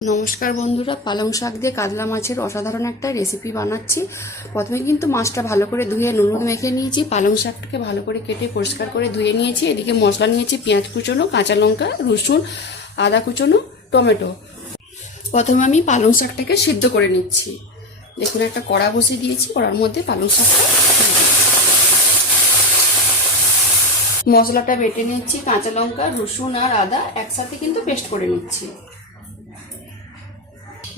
নমস্কার বন্ধুরা, পালং শাক দিয়ে কাতলা মাছের অসাধারণ একটা রেসিপি বানাচ্ছি। প্রথমে কিন্তু মাছটা ভালো করে ধুয়ে নুন মেখে নিয়েছি। পালং শাকটাকে ভালো করে কেটে পরিষ্কার করে ধুয়ে নিয়েছি। এদিকে মশলা নিয়েছি পেঁয়াজ কুচোনো, কাঁচা লঙ্কা, রসুন, আদা কুচোনো, টমেটো। প্রথমে আমি পালং শাকটাকে সিদ্ধ করে নিচ্ছি। দেখুন, একটা কড়া বসিয়ে দিয়েছি, কড়ার মধ্যে পালং শাকটা মশলাটা বেটে নিচ্ছি, কাঁচা লঙ্কা, রসুন আর আদা একসাথে কিন্তু পেস্ট করে নিচ্ছি।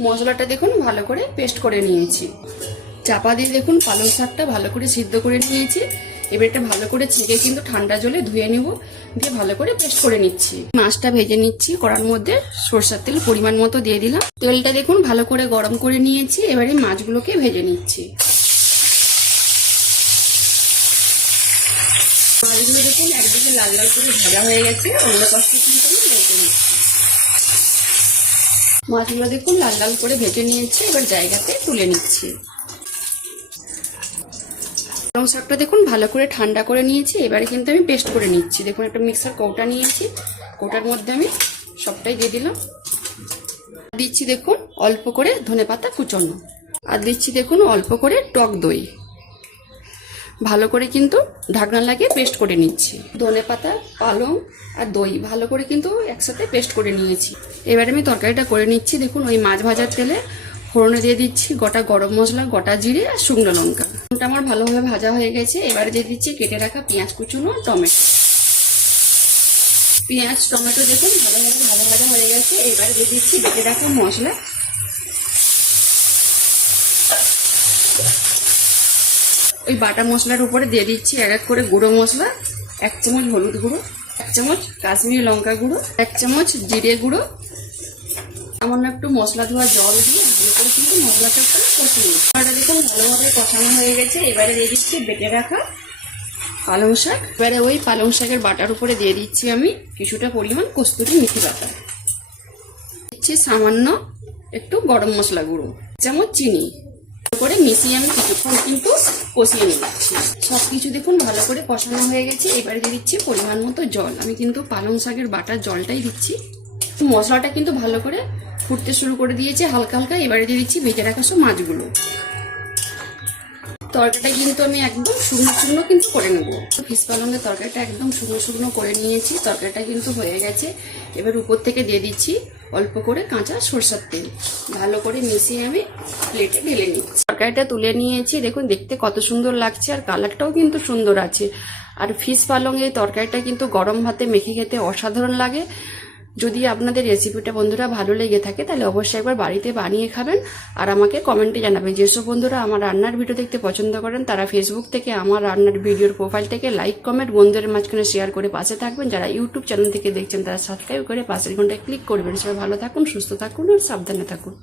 মশলাটা দেখুন, ভালো করে পেস্ট করে নিয়েছি। চাপা দিয়ে দেখুন, পালং শাকটা ভালো করে সিদ্ধ করে নিয়েছি। এবার এটা ভালো করে ছেঁকে কিন্তু ঠান্ডা জলে ধুয়ে নেব, দিয়ে ভালো করে পেস্ট করে নিচ্ছি। মাছটা ভেজে নিচ্ছি, কড়ার মধ্যে সরষের তেল পরিমাণ মতো দিয়ে দিলাম। তেলটা দেখুন, ভালো করে গরম করে নিয়েছি, এবারে মাছগুলোকে ভেজে নিচ্ছি। মাছগুলো দেখুন, একদিকে লাল লাল করে ভাজা হয়ে গেছে, অন্য পাশে কিন্তু নিচ্ছি। মাছগুলো দেখুন লাল লাল করে ভেজে নিয়েছি, এবার জায়গাতে তুলে নিচ্ছি। পালং শাকটা দেখুন ভালো করে ঠান্ডা করে নিয়েছি, এবারে কিন্তু আমি পেস্ট করে নিচ্ছি। দেখুন একটা মিক্সার কৌটা নিয়েছি, কৌটার মধ্যে আমি সবটাই দিয়ে দিলাম। দিচ্ছি দেখুন অল্প করে ধনে পাতা কুচনো। আর দিচ্ছি দেখুন অল্প করে টক দই। ভালো করে কিন্তু ঢাকনা লাগিয়ে পেস্ট করে নিচ্ছি। ধনে পাতা, পালং আর দই ভালো করে কিন্তু একসাথে পেস্ট করে নিয়েছি। এবারে আমি তরকারিটা করে নিচ্ছি। দেখুন, ওই মাছ ভাজার তেলে ফোড়নে দিয়ে দিচ্ছি গোটা গরম মশলা, গোটা জিরে আর শুকনো লঙ্কা। ওটা আমার ভালোভাবে ভাজা হয়ে গেছে। এবারে দিয়ে দিচ্ছি কেটে রাখা পেঁয়াজ কুচুনো টমেটো। পেঁয়াজ, টমেটো দেখুন, ভালোভাবে ভাজা ভাজা হয়ে গেছে। এবারে দিয়ে দিচ্ছি বেটে রাখা মশলা। ওই বাটা মশলার উপরে দিয়ে দিচ্ছি এক এক করে গুঁড়ো মশলা, এক চামচ হলুদ গুঁড়ো, এক চামচ কাশ্মীরি লঙ্কা গুঁড়ো, এক চামচ জিরে গুঁড়ো। সামান্য একটু মশলা ধোয়া জল দিয়ে ভালো করে কিন্তু মশলাটা একটু কষিয়ে মশলাটা দেখুন ভালোভাবে কষানো হয়ে গেছে। এবারে দিয়ে দিচ্ছি বেটে রাখা পালং শাক। এবারে ওই পালং শাকের বাটার উপরে দিয়ে দিচ্ছি আমি কিছুটা পরিমাণ কস্তুরি মেথি বাটা। দিচ্ছি সামান্য একটু গরম মশলা গুঁড়ো চামচ চিনি। করে মিশিয়ে আমি কিছুক্ষণ কিন্তু কষিয়ে নিচ্ছি সব কিছু দেখুন, ভালো করে কষানো হয়ে গেছে। এবারে দিয়ে দিচ্ছি পরিমাণ মতো জল। আমি কিন্তু পালং শাকের বাটার জলটাই দিচ্ছি। মশলাটা কিন্তু ভালো করে ফুটতে শুরু করে দিয়েছে হালকা হালকা। এবারে দিয়ে দিচ্ছি ভেজে রাখা সব মাছগুলো। তরকারিটা কিন্তু আমি একদম শুকনো শুকনো কিন্তু করে নেব। ফিস পালংয়ের তরকারিটা একদম শুকনো শুকনো করে নিয়েছি। তরকারিটা কিন্তু হয়ে গেছে। এবার উপর থেকে দিয়ে দিচ্ছি অল্প করে কাঁচা সরষের তেল। ভালো করে মিশিয়ে আমি প্লেটে ঢেলে নিচ্ছি। তরকারিটা তুলে নিয়েছি। দেখুন, দেখতে কত সুন্দর লাগছে আর কালারটাও কিন্তু সুন্দর আছে। আর ফিস পালং এই তরকারিটা কিন্তু গরম ভাতে মেখে খেতে অসাধারণ লাগে। যদি আপনাদের রেসিপিটা বন্ধুরা ভালো লেগে থাকে, তাহলে অবশ্যই একবার বাড়িতে বানিয়ে খাবেন আর আমাকে কমেন্টে জানাবেন। যেসব বন্ধুরা আমার রান্নার ভিডিও দেখতে পছন্দ করেন, তারা ফেসবুক থেকে আমার রান্নার ভিডিওর প্রোফাইল থেকে লাইক কমেন্ট বন্ধুদের মাঝখানে শেয়ার করে পাশে থাকবেন। যারা ইউটিউব চ্যানেল থেকে দেখছেন, তারা সাবস্ক্রাইব করে পাশের ঘন্টায় ক্লিক করবেন। সবাই ভালো থাকুন, সুস্থ থাকুন আর সাবধানে থাকুন।